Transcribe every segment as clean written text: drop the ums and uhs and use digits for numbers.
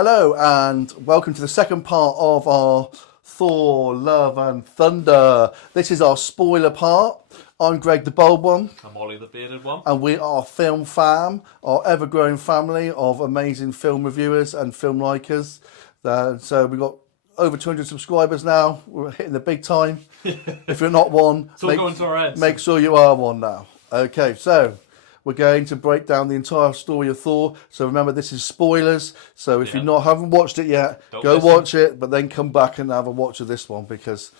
Hello and welcome to the second part of our Thor Love and Thunder. This is our spoiler part. I'm Greg the Bold One. I'm Ollie the Bearded One. And we are Film Fam, our ever-growing family of amazing film reviewers and film likers. So we've got over 200 subscribers now. We're hitting the big time. If you're not one, It's all going to our heads. make sure you are one now. Okay, so we're going to break down the entire story of Thor. So remember, this is spoilers. So if you haven't watched it yet, go watch it, but then come back and have a watch of this one, because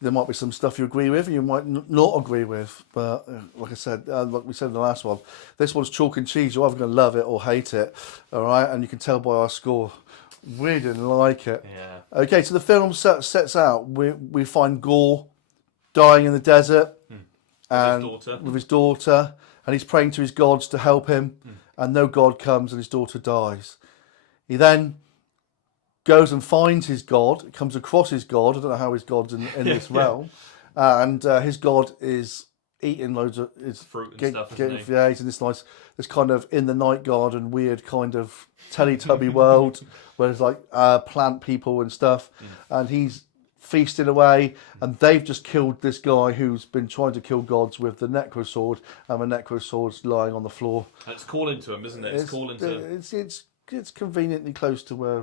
there might be some stuff you agree with and you might not agree with. But like I said, like we said in the last one, this one's chalk and cheese. You're either going to love it or hate it. All right, and you can tell by our score. We didn't like it. Yeah. Okay, so the film sets out. We find Gore dying in the desert and with his daughter, and he's praying to his gods to help him, and no god comes, and his daughter dies. He then goes and finds his god, comes across his god. I don't know how his god's in this realm, and his god is eating loads of fruit and stuff. Yeah, he's in this kind of in the night garden, weird kind of Teletubby world where there's like plant people and stuff, and he's feasting away, and they've just killed this guy who's been trying to kill gods with the necro sword, and the necro sword's lying on the floor. And it's calling to him, isn't it? It's calling to him. It's conveniently close to where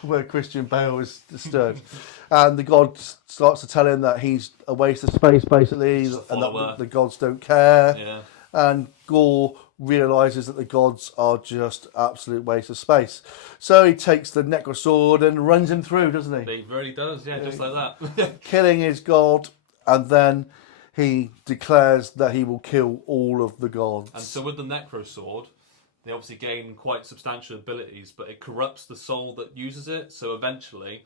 where Christian Bale is disturbed, and the god starts to tell him that he's a waste of space, basically, and that the gods don't care. Yeah. And Gore realizes that the gods are just absolute waste of space, so he takes the necro sword and runs him through, doesn't he? He really does, yeah, just like that. Killing his god, and then he declares that he will kill all of the gods. And so with the necro sword, they obviously gain quite substantial abilities, but it corrupts the soul that uses it. So eventually,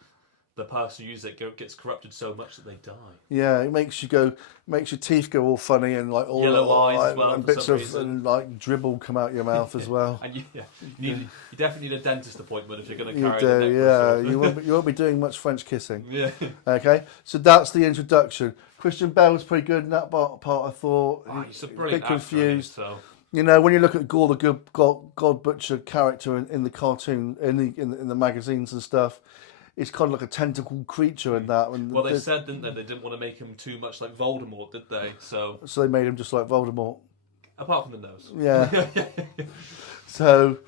the person who uses it gets corrupted so much that they die. Yeah, it makes your teeth go all funny, and like all yellow eyes as well, and bits of and like dribble come out your mouth as well. And you definitely need a dentist appointment if you're going to carry the necro sword. You won't be doing much French kissing. Yeah. Okay, so that's the introduction. Christian Bale was pretty good in that part. I thought. He's a brilliant bit confused. Actor, so. You know, when you look at Gore, the good God Butcher character in the cartoon, in the magazines and stuff, it's kind of like a tentacle creature in that. And well, they said, didn't they? They didn't want to make him too much like Voldemort, did they? So they made him just like Voldemort. Apart from the nose. Yeah. So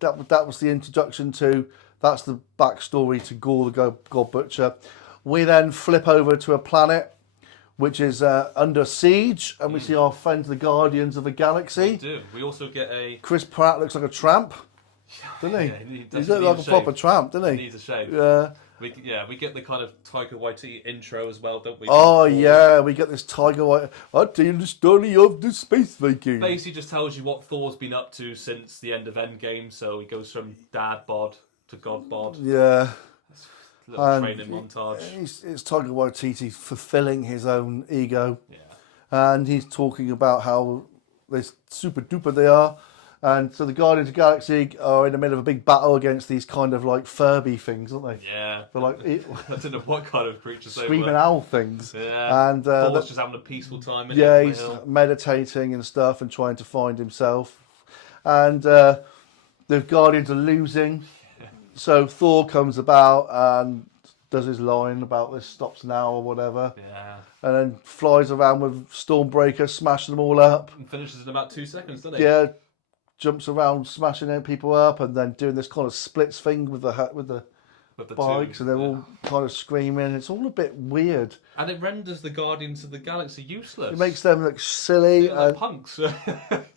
that was the introduction to. That's the backstory to Gore, the God Butcher. We then flip over to a planet which is under siege, and we see our friends, the Guardians of the Galaxy. We do. We also get a... Chris Pratt looks like a tramp, doesn't he? Yeah, he looks like a proper tramp, doesn't he? He needs a shave. Yeah. We get the kind of Taika Waititi intro as well, don't we? Oh, yeah, we get this Taika Waititi. I'll tell you the story of the space Viking. Basically just tells you what Thor's been up to since the end of Endgame, so he goes from dad bod to god bod. Yeah. Little training montage. It's Taika Waititi fulfilling his own ego. Yeah. And he's talking about how they're super duper they are. And so the Guardians of the Galaxy are in the middle of a big battle against these kind of like Furby things, aren't they? Yeah. They're like I don't know what kind of creatures they were. Screaming owl things. Yeah. And Thor's just having a peaceful time. Yeah, he's meditating and stuff and trying to find himself. And the Guardians are losing. So Thor comes about and does his line about this stops now or whatever. Yeah. And then flies around with Stormbreaker, smashing them all up. And finishes in about 2 seconds, doesn't he? Yeah, jumps around, smashing people up, and then doing this kind of splits thing with the bikes, and they're all kind of screaming. It's all a bit weird. And it renders the Guardians of the Galaxy useless. It makes them look silly. Like punks.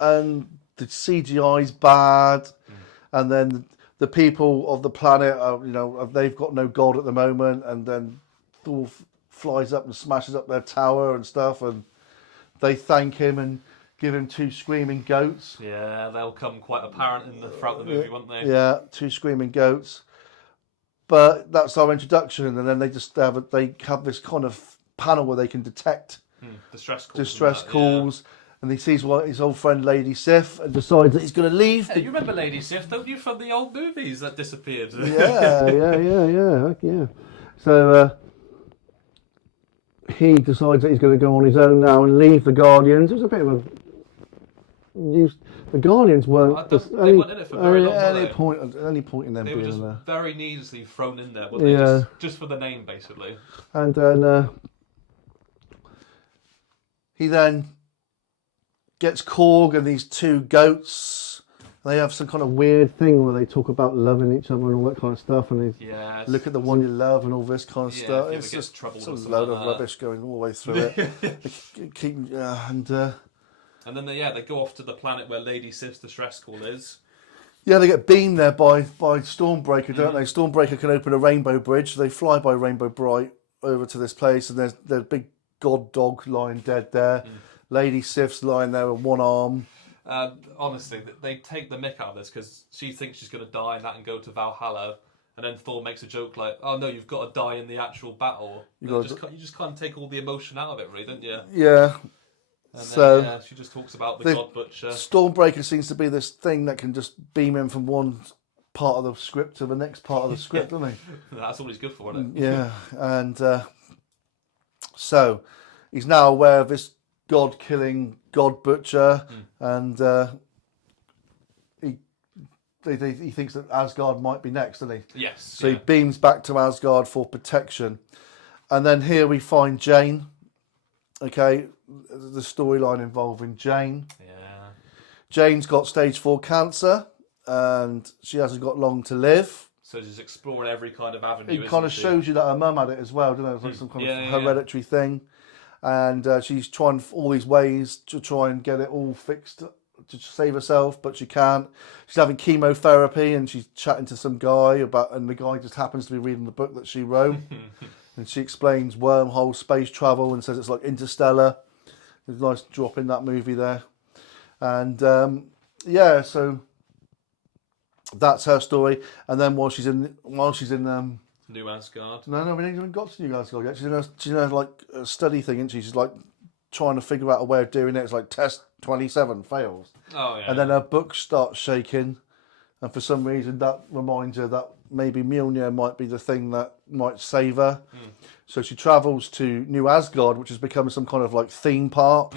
And the CGI's bad. And then the people of the planet are, they've got no god at the moment, and then Thor flies up and smashes up their tower and stuff, and they thank him and give him 2 screaming goats. Yeah, they'll come quite apparent throughout the movie, won't they? Yeah, 2 screaming goats. But that's our introduction, and then they have this kind of panel where they can detect distress calls. And he sees his old friend Lady Sif and decides that he's going to leave. Yeah, you remember Lady Sif, don't you, from the old movies that disappeared? Yeah. So he decides that he's going to go on his own now and leave the Guardians. It was a bit of a The Guardians weren't. They weren't in it for very long, were they? Any point in them They being were just there. very needlessly thrown in there, weren't they? Yeah. Just for the name, basically. And then he then gets Korg and these two goats. They have some kind of weird thing where they talk about loving each other and all that kind of stuff, and they look at the one you love and all this kind of stuff. It's just a load of rubbish going all the way through it. And then they go off to the planet where Lady Sif's distress call is. Yeah, they get beamed there by Stormbreaker, don't they? Stormbreaker can open a rainbow bridge. They fly by Rainbow Bright over to this place, and there's a big god dog lying dead there. Lady Sif's lying there with one arm. Honestly, they take the mick out of this because she thinks she's going to die in that and go to Valhalla. And then Thor makes a joke like, "Oh no, you've got to die in the actual battle." You just can't take all the emotion out of it, really, don't you? Yeah. And so then, she just talks about the God Butcher. Stormbreaker seems to be this thing that can just beam in from one part of the script to the next part of the script, doesn't he? That's all he's good for, isn't it? Yeah, and so he's now aware of this God-killing God Butcher, and he thinks that Asgard might be next, doesn't he? Yes. So he beams back to Asgard for protection, and then here we find Jane. Okay, the storyline involving Jane. Yeah. Jane's got stage 4 cancer, and she hasn't got long to live. So she's exploring every kind of avenue. It kind of shows you that her mum had it as well, doesn't it? It's like some kind of hereditary thing. And she's trying all these ways to try and get it all fixed to save herself, but she can't. She's having chemotherapy, and she's chatting to some guy and the guy just happens to be reading the book that she wrote. And she explains wormhole space travel and says it's like Interstellar. There's a nice drop in that movie there. And so that's her story. And then while she's in New Asgard. No, we haven't even got to New Asgard yet. She's in a study thing, isn't she? She's like trying to figure out a way of doing it. It's like test 27 fails. Oh yeah. And then her book starts shaking, and for some reason that reminds her that maybe Mjolnir might be the thing that might save her. So she travels to New Asgard, which has become some kind of like theme park.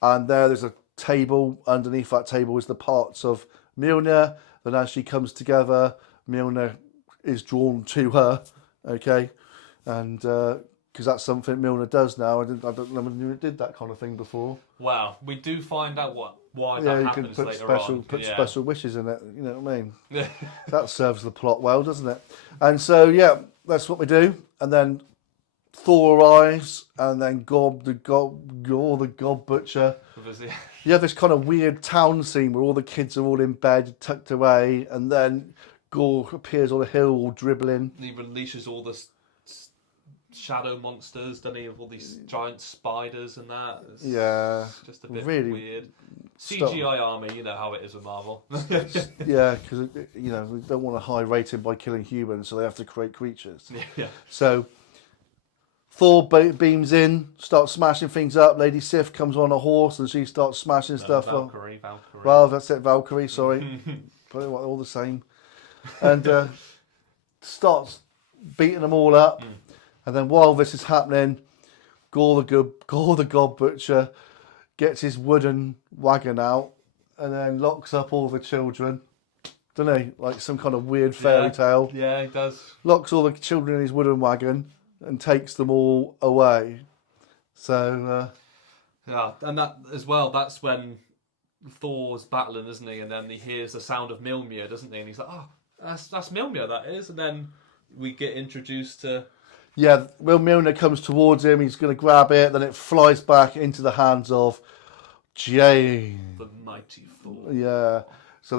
And there's a table. Underneath that table is the parts of Mjolnir. Then as she comes together, Mjolnir is drawn to her. Okay, and because that's something Mjolnir does now. I don't know it did that kind of thing before. Wow, we do find out why that happens later on. Put special wishes in it. You know what I mean? That serves the plot well, doesn't it? And so that's what we do. And then Thor arrives, and then Gorr the God Butcher. You have this kind of weird town scene where all the kids are all in bed, tucked away, and then Gorr appears on a hill, all dribbling. And he releases all the shadow monsters, doesn't he? Of all these giant spiders and that. It's just a bit really weird. CGI army, you know how it is with Marvel. Yeah, because we don't want a high rating by killing humans, so they have to create creatures. Yeah. So Thor beams in, starts smashing things up. Lady Sif comes on a horse and she starts smashing stuff up. Valkyrie. Well, that's it, Valkyrie. Sorry, but all the same. And starts beating them all up. And then while this is happening, Gorr the God Butcher gets his wooden wagon out and then locks up all the children. Doesn't he? Like some kind of weird fairy tale. Yeah, he does. Locks all the children in his wooden wagon and takes them all away. So and that as well. That's when Thor's battling, isn't he? And then he hears the sound of Mjolnir, doesn't he? And he's like, "Oh, that's Mjolnir, that is." And then we get introduced to. Yeah, when Mjolnir comes towards him, he's going to grab it. Then it flies back into the hands of Jane, the mighty Thor. Yeah. So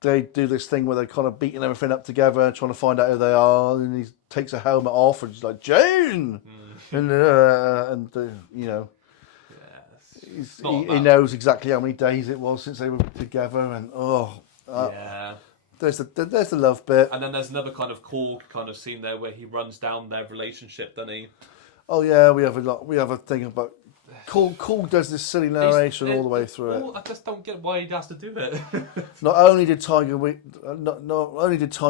they do this thing where they're kind of beating everything up together and trying to find out who they are. And he takes a helmet off and he's like, Jane! And he knows exactly how many days it was since they were together. And there's the love bit. And then there's another kind of Korg kind of scene there where he runs down their relationship, doesn't he? Oh yeah, we have a thing about Korg does this silly narration all the way through it. I just don't get why he has to do it. Not only did Taika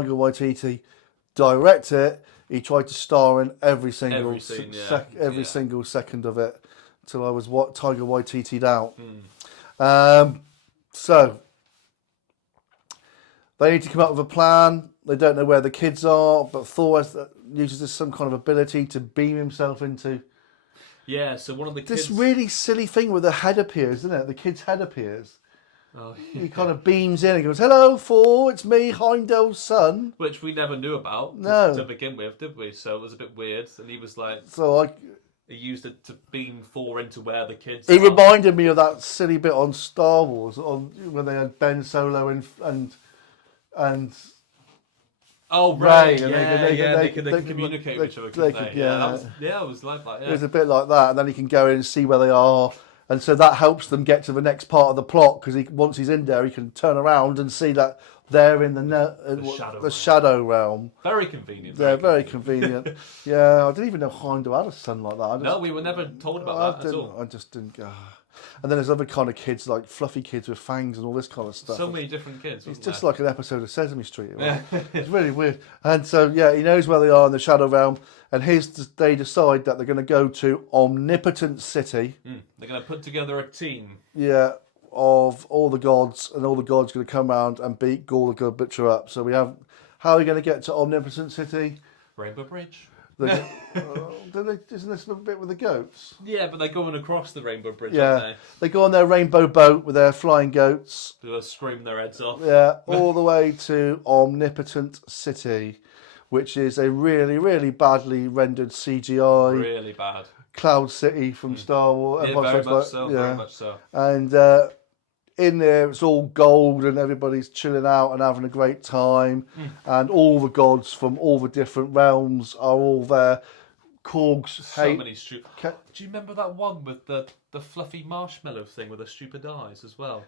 Waititi direct it, he tried to star in every single single second of it until I was Taika Waititi'd out. So they need to come up with a plan. They don't know where the kids are, but Thor uses some kind of ability to beam himself into. Yeah, so one of the kids... This really silly thing where the head appears, isn't it? The kid's head appears. Oh, yeah. He kind of beams in and goes, "Hello, Thor, it's me, Heimdall's son." Which we never knew about to begin with, did we? So it was a bit weird. And he was like... He used it to beam Thor into where the kids It are. reminded me of that silly bit on Star Wars, when they had Ben Solo and oh, right. Yeah, they can communicate with each other, couldn't they? Yeah, it was like that, yeah. It was a bit like that, and then he can go in and see where they are, and so that helps them get to the next part of the plot, because once he's in there, he can turn around and see that they're in the shadow realm. Very convenient. Very convenient. Yeah, I didn't even know Heimdall had a son like that. No, we were never told about that at all. I just didn't go. And then there's other kind of kids, like fluffy kids with fangs and all this kind of stuff. So many different kids. It's just like an episode of Sesame Street. Right? It's really weird. And so, yeah, he knows where they are in the Shadow Realm. And they decide that they're going to go to Omnipotent City. They're going to put together a team. Yeah, of all the gods. And all the gods are going to come around and beat Gorr the God Butcher up. So we have... How are we going to get to Omnipotent City? Rainbow Bridge. Isn't this the bit with the goats? Yeah, but they're going across the Rainbow Bridge, yeah, aren't they go on their rainbow boat with their flying goats. They'll scream their heads off. Yeah, all the way to Omnipotent City, which is a really, really badly rendered CGI. Really bad. Cloud City from Star Wars. Yeah, very much so. Yeah. Very much so. And in there, it's all gold and everybody's chilling out and having a great time. And all the gods from all the different realms are all there. Korg's many stupid... Do you remember that one with the fluffy marshmallow thing with the stupid eyes as well?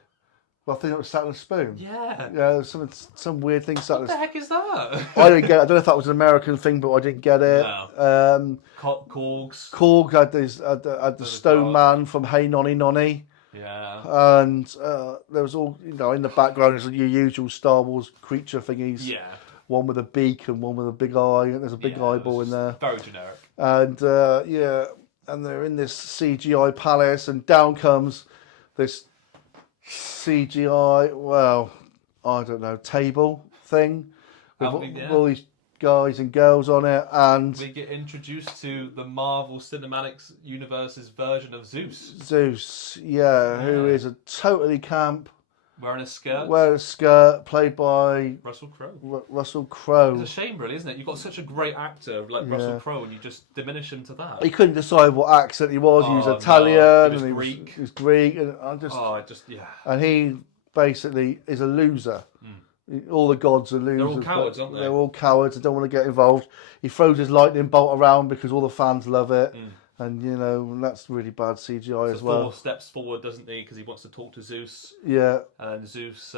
Well, I think it was sat on a spoon. Yeah. Yeah, some weird thing sat on What the heck is that? I didn't get it. I don't know if that was an American thing, but I didn't get it. No. Korg had the stone man from Hey Nonny Nonny. Yeah. And there was all, in the background, there's your usual Star Wars creature thingies. Yeah. One with a beak and one with a big eye, and there's a big eyeball in there. Very generic. And and they're in this CGI palace, and down comes this CGI, well, I don't know, table thing with all these guys and girls on it, and we get introduced to the Marvel Cinematic Universe's version of Zeus. Who is a totally camp, wearing a skirt, played by Russell Crowe. Russell Crowe. It's a shame, really, isn't it? You've got such a great actor like Russell Crowe, and you just diminish him to that. He couldn't decide what accent he was. He was Italian, he was Greek. He was Greek, and And he basically is a loser. All the gods are losers. They're all cowards, aren't they? They're all cowards. They don't want to get involved. He throws his lightning bolt around because all the fans love it. And, that's really bad CGI as well. Thor steps forward, doesn't he? Because he wants to talk to Zeus. Yeah. And Zeus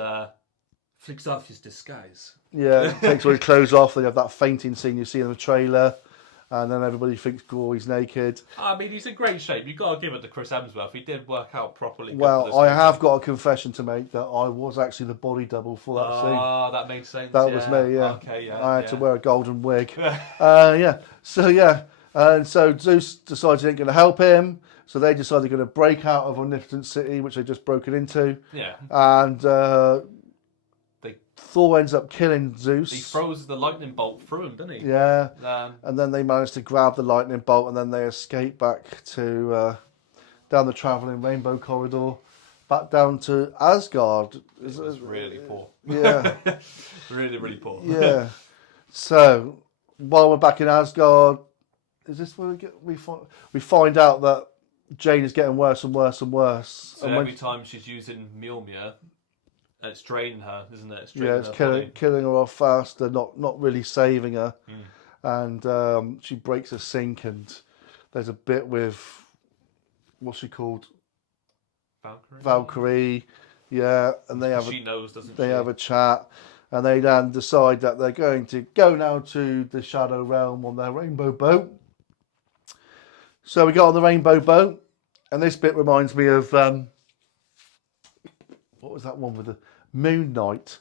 flicks off his disguise. Yeah, takes all his clothes off. They have that fainting scene you see in the trailer. And then everybody thinks Gorr is naked. I mean, he's in great shape. You've got to give it to Chris Hemsworth. He did work out properly. Well, I have got a confession to make that I was actually the body double for that scene. Oh, that makes sense. That was me, yeah. Okay, yeah. I had to wear a golden wig. And so Zeus decides he ain't going to help him. So they decide they're going to break out of Omnipotent City, which they've just broken into. Yeah. And Thor ends up killing Zeus. He throws the lightning bolt through him, doesn't he? Yeah. And then they manage to grab the lightning bolt, and then they escape back to down the travelling rainbow corridor, back down to Asgard. It was really poor. Yeah. Really, really poor. Yeah. So while we're back in Asgard, is this where we find out that Jane is getting worse and worse and worse. So every time she's using Mjolnir, it's draining her, isn't it? It's killing her off faster, not really saving her. And she breaks a sink, and there's a bit with, what's she called? Valkyrie. Yeah, and they have she knows, doesn't they she? have a chat, and they then decide that they're going to go now to the Shadow Realm on their rainbow boat. So we got on the rainbow boat, and this bit reminds me of what was that one with the Moon Knight,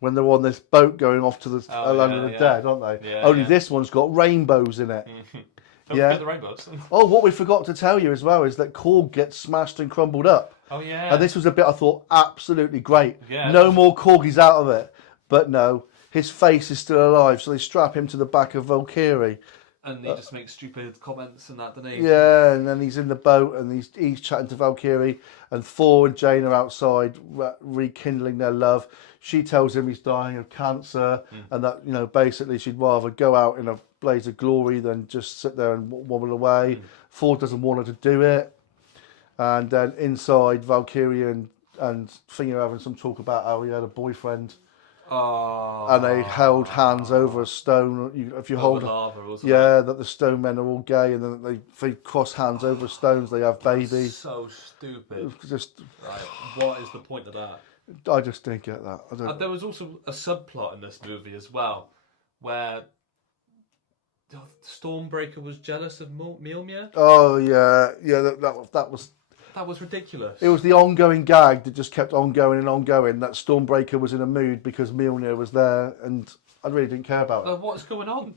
when they're on this boat going off to the land of the dead, aren't they? Yeah, Only this one's got rainbows in it. Don't forget the rainbows. Oh, what we forgot to tell you as well is that Korg gets smashed and crumbled up. Oh, yeah. And this was a bit I thought absolutely great. Yeah. No more corgis out of it. But no, his face is still alive, so they strap him to the back of Valkyrie. And he just makes stupid comments and that, doesn't he? Yeah, and then he's in the boat and he's chatting to Valkyrie, and Thor and Jane are outside rekindling their love. She tells him he's dying of cancer, and that, you know, basically she'd rather go out in a blaze of glory than just sit there and wobble away. Thor doesn't want her to do it. And then inside, Valkyrie and Thing are having some talk about how he had a boyfriend. Oh. And they held hands over a stone. If you hold, lava, wasn't that the stone men are all gay, and then they cross hands over stones. They have babies. So stupid. Just, what is the point of that? I just didn't get that. I don't. There was also a subplot in this movie as well, where Stormbreaker was jealous of Mjolnir. Oh yeah. That was ridiculous. It was the ongoing gag that just kept on going and on going. That Stormbreaker was in a mood because Mjolnir was there, and I really didn't care about it. What's going on?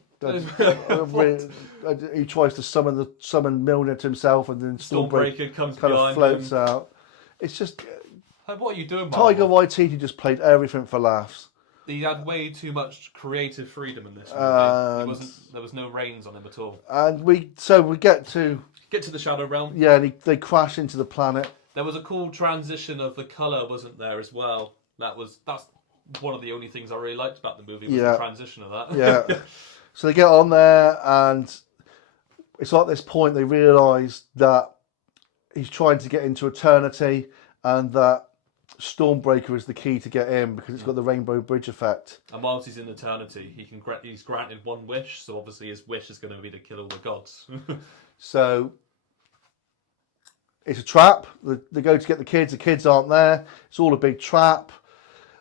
He tries to summon Mjolnir to himself, and then Stormbreaker comes kind of floats out. It's just what are you doing, Taika Waititi just played everything for laughs. He had way too much creative freedom in this movie. There was no reins on him at all. And we get to the Shadow Realm. Yeah, and they crash into the planet. There was a cool transition of the colour, wasn't there, as well? That's one of the only things I really liked about the movie was the transition of that. Yeah. So they get on there, and it's like this point they realise that he's trying to get into eternity, and that Stormbreaker is the key to get in because it's got the Rainbow Bridge effect. And whilst he's in eternity, he's granted one wish, so obviously his wish is going to be to kill all the gods. So it's a trap. They go to get the kids aren't there. It's all a big trap.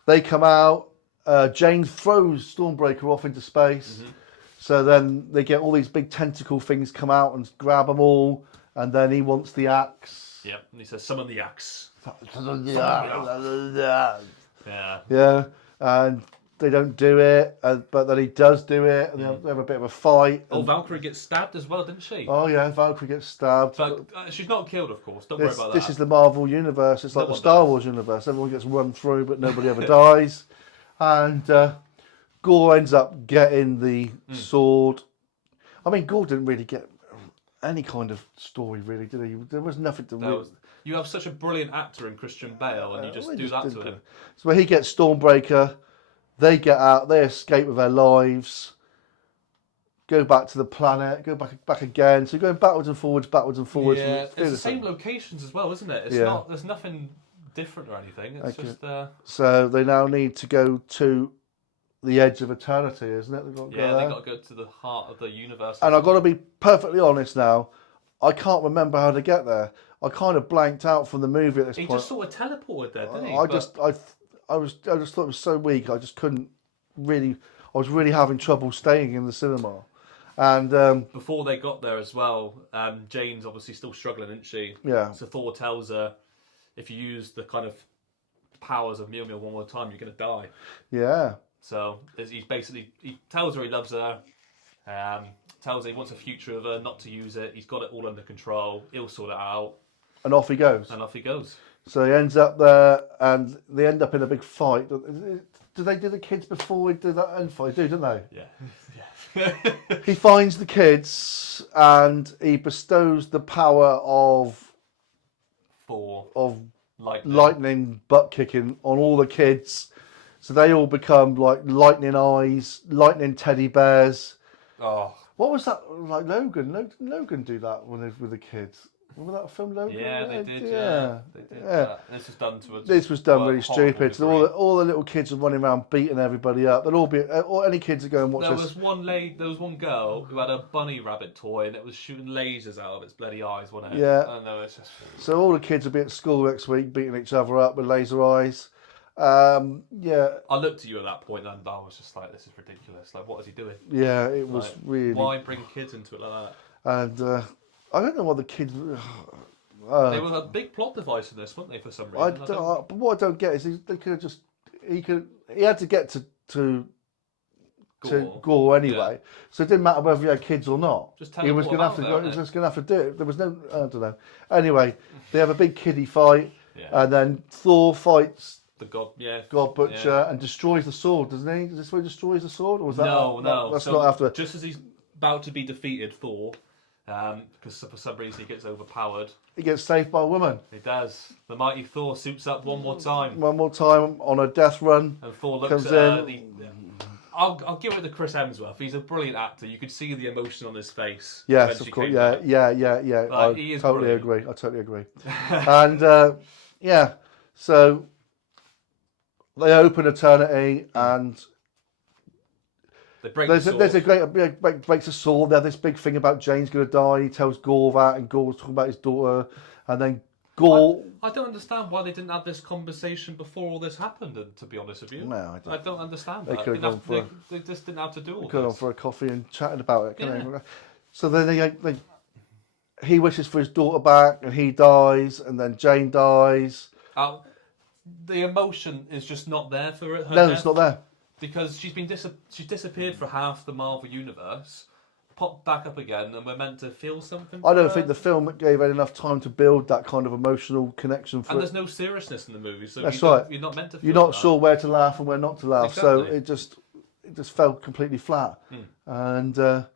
They come out. Jane throws Stormbreaker off into space. Mm-hmm. So then they get all these big tentacle things come out and grab them all, and then he wants the axe. Yep, and he says, summon the axe. Yeah, and they don't do it, but then he does do it, and they have a bit of a fight. Oh, Valkyrie gets stabbed as well, didn't she? Oh yeah, Valkyrie gets stabbed. But she's not killed, of course. Don't worry about that. This is the Marvel universe. It's like the Star Wars universe. Everyone gets run through, but nobody ever dies. And Gore ends up getting the sword. I mean, Gore didn't really get any kind of story, really, did he? There was nothing to. You have such a brilliant actor in Christian Bale, and you just do that to him. So he gets Stormbreaker. They get out. They escape with their lives. Go back to the planet. Go back again. So going backwards and forwards. Yeah, it's the same locations as well, isn't it? It's not. There's nothing different or anything. It's just. So they now need to go to the edge of eternity, isn't it? They've got to go to the heart of the universe. And I've got to be perfectly honest now. I can't remember how to get there. I kind of blanked out from the movie at this point. He just sort of teleported there, didn't he? I just thought it was so weak. I just couldn't really. I was really having trouble staying in the cinema. And before they got there as well, Jane's obviously still struggling, isn't she? Yeah. So Thor tells her, if you use the kind of powers of Mjolnir one more time, you're going to die. Yeah. So he tells her he loves her, tells her he wants a future of her, not to use it. He's got it all under control. He'll sort it out. And off he goes. So he ends up there, and they end up in a big fight. Do they do the kids before we do that end fight? They do, don't they? Yeah. He finds the kids, and he bestows the power of lightning butt kicking on all the kids. So they all become like lightning eyes, lightning teddy bears. Oh. What was that like? Logan do that with the kids. Remember that film Logan? Yeah, they did. Yeah, they did. Yeah. This was done really stupid. So all the little kids are running around beating everybody up. They'll all be. Or any kids are going watch this. There was one girl who had a bunny rabbit toy and it was shooting lasers out of its bloody eyes, wasn't it? Yeah. I know, it's just. So all the kids will be at school next week beating each other up with laser eyes. Yeah. I looked at you at that point and I was just like, this is ridiculous. Like, what is he doing? Yeah, it was really. Why bring kids into it like that? And I don't know what the kids. They were a big plot device in this, weren't they? For some reason. But what I don't get is they could have just. He had to get to Gore anyway, yeah. So it didn't matter whether he had kids or not. He was going to have to. He was just going to have to do it. There was no. I don't know. Anyway, they have a big kiddie fight. And then Thor fights the God Butcher and destroys the sword, doesn't he? Is this where he destroys the sword, or was that? No. That's so not after. Just as he's about to be defeated, Thor, because for some reason he gets overpowered. He gets saved by a woman. He does. The mighty Thor suits up one more time. One more time on a death run. And Thor looks at I'll give it to Chris Hemsworth. He's a brilliant actor. You could see the emotion on his face. Yes, of course. Yeah. I totally agree. And so they open Eternity and there's a great breaks a sword. They have this big thing about Jane's going to die. He tells Gore that, and Gore's talking about his daughter, and then Gore. I don't understand why they didn't have this conversation before all this happened. To be honest with you, no, I don't understand. They just didn't have to do all this. Going on for a coffee and chatting about it. So then he wishes for his daughter back, and he dies, and then Jane dies. The emotion is just not there for her. No, it's not there. Because she's disappeared for half the Marvel universe, popped back up again, and we're meant to feel something. I don't think the film gave it enough time to build that kind of emotional connection. And there's no seriousness in the movie, so that's right. You're not meant to. You're not sure where to laugh and where not to laugh, exactly. So it just fell completely flat. And so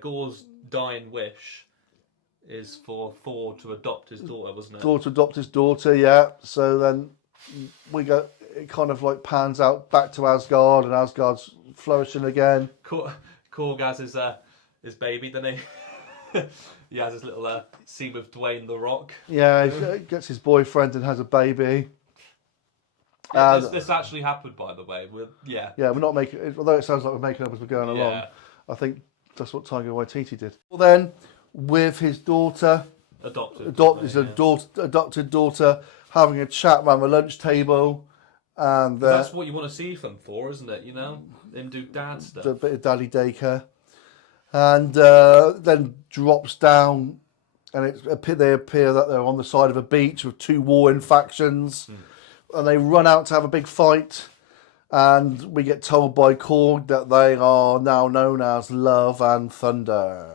Gore's dying wish is for Thor to adopt his daughter, wasn't it? Thor to adopt his daughter, yeah. So then it kind of like pans out back to Asgard, and Asgard's flourishing again. Korg has his baby, doesn't he? He has his little scene with Dwayne The Rock. Yeah, he gets his boyfriend and has a baby. This actually happened, by the way. We're not making. Although it sounds like we're making up as we're going along, I think that's what Taika Waititi did. Well, then with his daughter, adopted daughter, having a chat around the lunch table, and that's what you want to see from Thor, isn't it? You know, him do dad stuff, a bit of daddy daycare, and then drops down, and they appear that they're on the side of a beach with two warring factions, and they run out to have a big fight, and we get told by Korg that they are now known as Love and Thunder.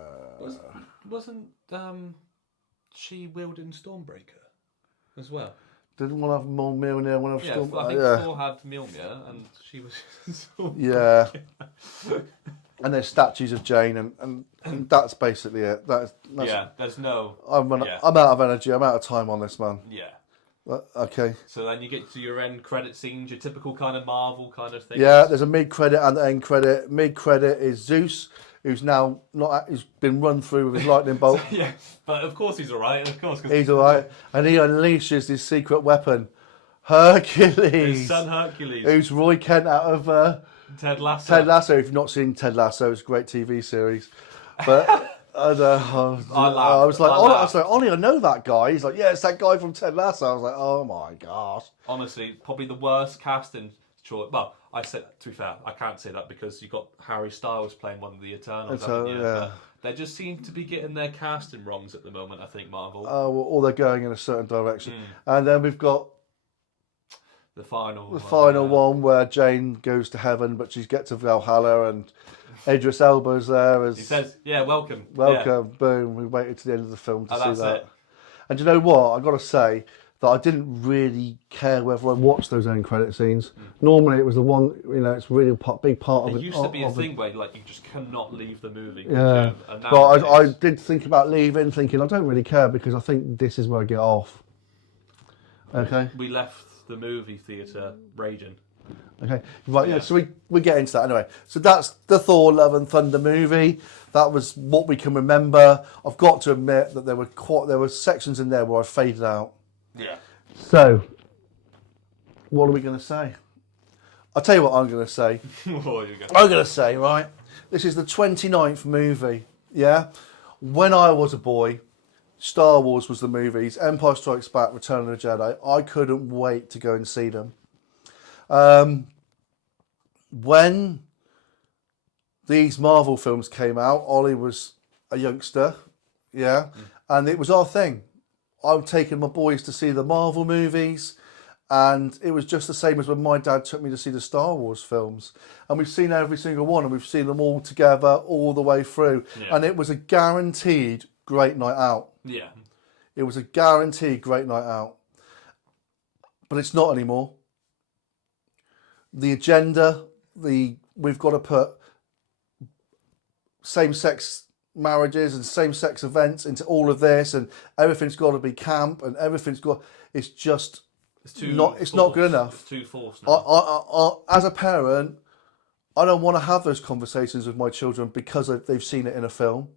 Wasn't she wielding Stormbreaker as well? Didn't want to have more Mjolnir. I think Thor had Mjolnir, and she was. Yeah. And there's statues of Jane, and that's basically it. That's there's no. I'm out of energy. I'm out of time on this, man. Yeah. Okay. So then you get to your end credit scenes, your typical kind of Marvel kind of thing. Yeah, there's a mid credit and an end credit. Mid credit is Zeus, who's now who's been run through with his lightning bolt. Yeah, but of course he's alright. Of course, he's alright, and he unleashes his secret weapon, Hercules. His son Hercules, who's Roy Kent out of Ted Lasso. Ted Lasso. If you've not seen Ted Lasso, it's a great TV series. But I was like, Ollie, I know that guy. He's like, yeah, it's that guy from Ted Lasso. I was like, oh my gosh. Honestly, probably the worst casting choice. Well, I said, to be fair, I can't say that because you got Harry Styles playing one of the Eternals. Yeah. They just seem to be getting their casting wrongs at the moment, I think, Marvel. Or they're going in a certain direction. And then we've got the final one where Jane goes to heaven, but she gets to Valhalla, and Idris Elba's there. He says, welcome. Boom. We waited to the end of the film to see that. And you know what? I've got to say that I didn't really care whether I watched those end credit scenes. Normally it was the one, it's really a big part of it. It used to be a thing where you just cannot leave the movie. Yeah. But I did think about leaving, thinking I don't really care because I think this is where I get off. Okay. We left the movie theatre raging. Okay, right. So we get into that anyway. So that's the Thor: Love and Thunder movie. That was what we can remember. I've got to admit that there were sections in there where I faded out. Yeah. So, what are we going to say? I'll tell you what I'm going to say. I'm going to say, right, this is the 29th movie. Yeah, when I was a boy, Star Wars was the movies. Empire Strikes Back, Return of the Jedi. I couldn't wait to go and see them. When these Marvel films came out, Ollie was a youngster, and it was our thing. I'm taking my boys to see the Marvel movies, and it was just the same as when my dad took me to see the Star Wars films. And we've seen every single one, and we've seen them all together all the way through. Yeah. And it was a guaranteed great night out. Yeah. It was a guaranteed great night out. but it's not anymore. The agenda, we've got to put same-sex marriages and same-sex events into all of this, and everything's got to be camp, and it's just it's not good enough. It's too forced now. As a parent, I don't want to have those conversations with my children because they've seen it in a film.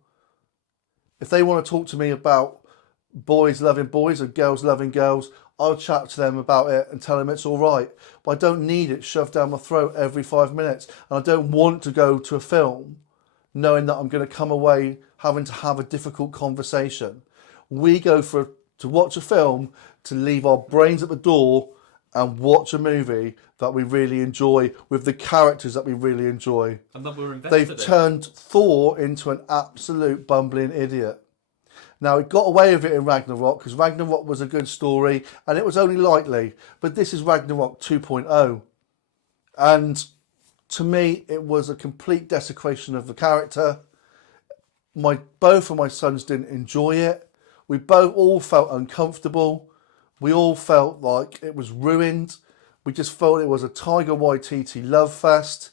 If they want to talk to me about boys loving boys and girls loving girls, I'll chat to them about it and tell them it's all right. But I don't need it shoved down my throat every 5 minutes. And I don't want to go to a film knowing that I'm going to come away having to have a difficult conversation. We go to watch a film to leave our brains at the door and watch a movie that we really enjoy with the characters that we really enjoy. And that we're invested They've in. turned Thor into an absolute bumbling idiot. Now, it got away with it in Ragnarok because Ragnarok was a good story and it was only lightly. But this is Ragnarok 2.0. And to me, it was a complete desecration of the character. Both of my sons didn't enjoy it. We all felt uncomfortable. We all felt like it was ruined. We just felt it was a Tiger Waititi love fest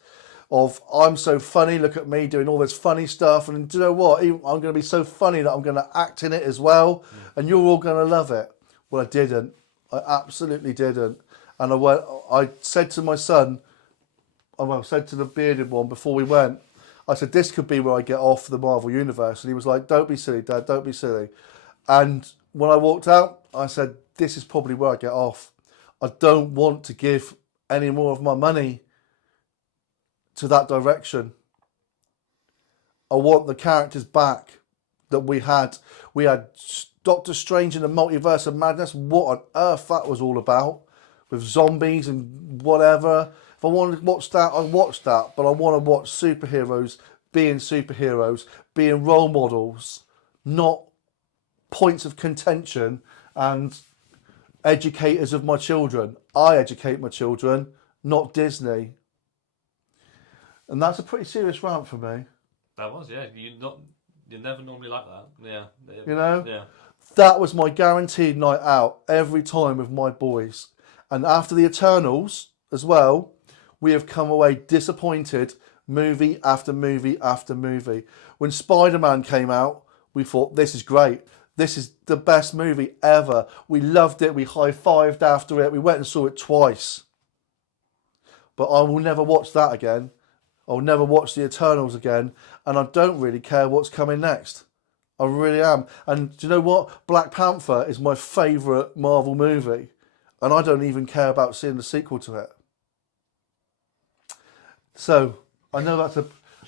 of I'm so funny, look at me doing all this funny stuff, and do you know what? I'm going to be so funny that I'm going to act in it as well, and you're all going to love it. Well, I didn't. I absolutely didn't. And I said to my son, I said to the bearded one before we went, I said, this could be where I get off the Marvel Universe. And he was like, don't be silly, Dad, don't be silly. And when I walked out, I said, this is probably where I get off. I don't want to give any more of my money to that direction. I want the characters back that we had. We had Doctor Strange in the Multiverse of Madness. What on earth that was all about, with zombies and whatever. If I wanted to watch that, I'd watch that. But I want to watch superheroes, being role models, not points of contention and educators of my children. I educate my children, not Disney. And that's a pretty serious rant for me. That was, yeah. You're never normally like that. Yeah. You know? Yeah. That was my guaranteed night out every time with my boys. And after the Eternals as well, we have come away disappointed movie after movie after movie. When Spider-Man came out, we thought, this is great. This is the best movie ever. We loved it. We high-fived after it. We went and saw it twice. But I will never watch that again. I'll never watch the Eternals again. And I don't really care what's coming next. I really am. And do you know what? Black Panther is my favourite Marvel movie. And I don't even care about seeing the sequel to it. So, I know that's a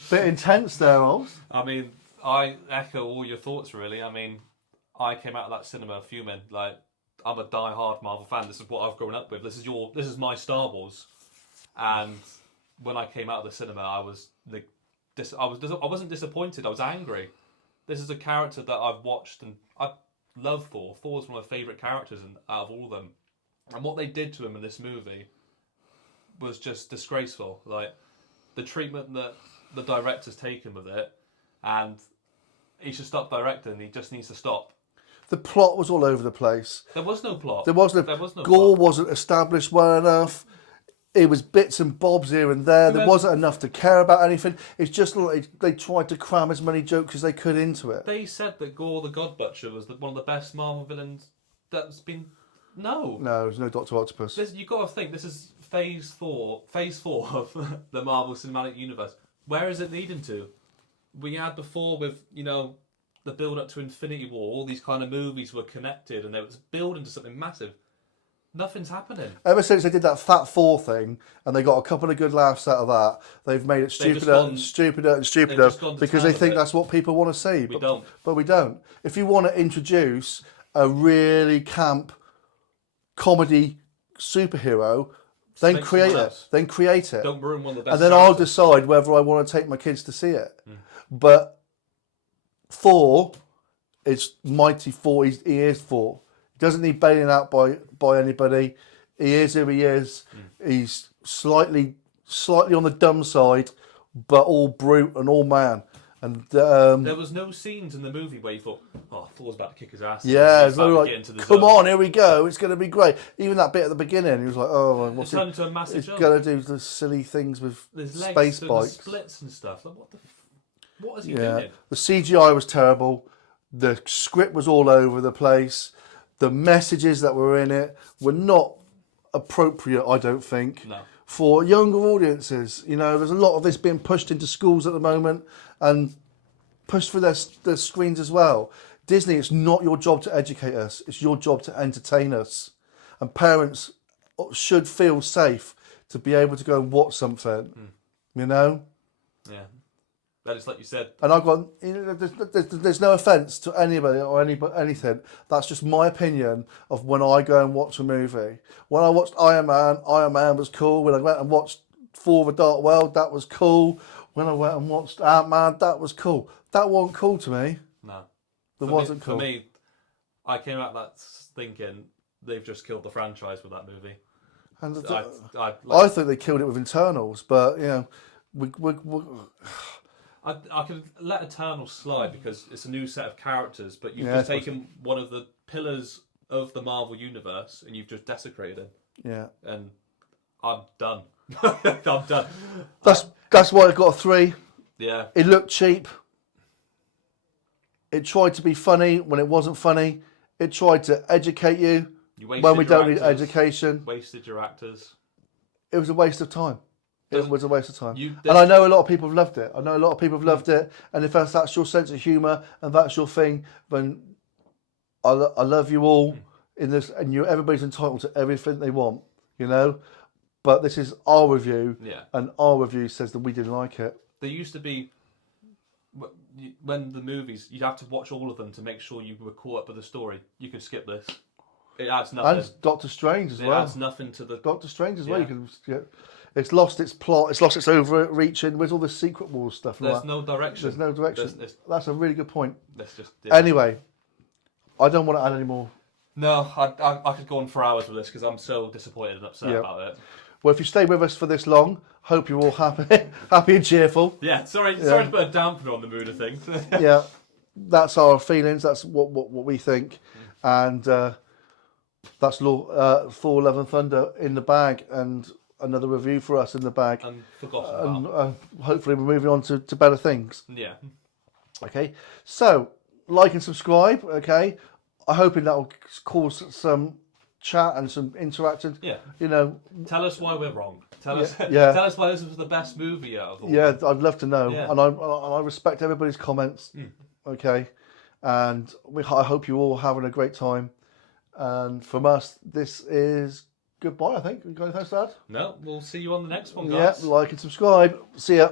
bit intense there, Oz. I mean, I echo all your thoughts, really. I mean, I came out of that cinema fuming. Like, I'm a die-hard Marvel fan. This is what I've grown up with. This is my Star Wars. And when I came out of the cinema, I wasn't disappointed. I was angry. This is a character that I've watched and I love Thor. Thor's one of my favourite characters out of all of them. And what they did to him in this movie was just disgraceful. Like, the treatment that the director's taken with it, and he should stop directing. He just needs to stop. The plot was all over the place. There was no plot. There was no Gore plot. wasn't established well enough. It was bits and bobs here and there. There wasn't enough to care about anything. It's just like they tried to cram as many jokes as they could into it. They said that Gore the God Butcher was one of the best Marvel villains that's been... No, there's no Dr. Octopus. You've got to think, this is phase 4 of the Marvel Cinematic Universe. Where is it leading to? We had before with, the build-up to Infinity War, all these kind of movies were connected and they was building to something massive. Nothing's happening. Ever since they did that Fat Four thing, and they got a couple of good laughs out of that, they've made it stupider and stupider because they think that's what people want to see. But we don't. If you want to introduce a really camp comedy superhero, then create it. Don't ruin one of the best. And then I'll decide whether I want to take my kids to see it. But Thor is mighty Thor. He is Thor. He doesn't need bailing out by anybody. He is who he is. He's slightly on the dumb side, but all brute and all man. And there was no scenes in the movie where you thought, "Oh, Thor's about to kick his ass." Yeah, he's about to like, get into the come zone. on, here we go. It's going to be great. Even that bit at the beginning, he was like, "Oh, what's It turned into a massive It's jump. going to do the silly things with There's space legs and bikes." splits and stuff. Like, what is he doing? The CGI was terrible. The script was all over the place. The messages that were in it were not appropriate, I don't think, No. for younger audiences. You know, there's a lot of this being pushed into schools at the moment and pushed for their screens as well. Disney, it's not your job to educate us. It's your job to entertain us. And parents should feel safe to be able to go and watch something, you know? Yeah. That is like you said. And I've got, you know, there's no offence to anybody or anything. That's just my opinion of when I go and watch a movie. When I watched Iron Man was cool. When I went and watched Thor: The Dark World, that was cool. When I went and watched Ant-Man, that was cool. That wasn't cool to me. No. It wasn't cool. For me, I came out that thinking they've just killed the franchise with that movie. And I think they killed it with internals, but, you know, I could let Eternal slide because it's a new set of characters, but you've Yeah, just taken one of the pillars of the Marvel universe and you've just desecrated it. yeah. And I'm done. I'm done. That's why it got a 3. Yeah. It looked cheap. It tried to be funny when it wasn't funny. It tried to educate you when we don't need education. Wasted your actors. It was a waste of time. It was a waste of time. And I know a lot of people have loved it. And if that's your sense of humour and that's your thing, then I love you all in this. And everybody's entitled to everything they want, you know. But this is our review, and our review says that we didn't like it. There used to be, when the movies, you'd have to watch all of them to make sure you were caught up with the story. You could skip this. It adds nothing. And Doctor Strange as well. It adds nothing to the... Doctor Strange as well. You can. It's lost its plot. It's lost its overreaching with all the Secret Wars stuff. There's no direction. There's no direction. That's a really good point. Just, Anyway, I don't want to add any more. No, I could go on for hours with this because I'm so disappointed and upset about it. Well, if you stay with us for this long, hope you're all happy and cheerful. Yeah, sorry to put a dampener on the mood of things. Yeah, that's our feelings. That's what we think, and that's Thor: Love and Thunder in the bag, and another review for us in the bag. And forgotten about. Hopefully we're moving on to better things. Yeah. Okay, so like and subscribe. Okay, I'm hoping that will cause some chat and some interaction. Yeah. You know. Tell us why we're wrong. Tell us why this was the best movie out of all. Yeah, I'd love to know. Yeah. And I respect everybody's comments. Okay, and I hope you're all having a great time. And from us, this is goodbye. I think. You got anything to add? No, we'll see you on the next one, guys. Yeah, like and subscribe. See ya.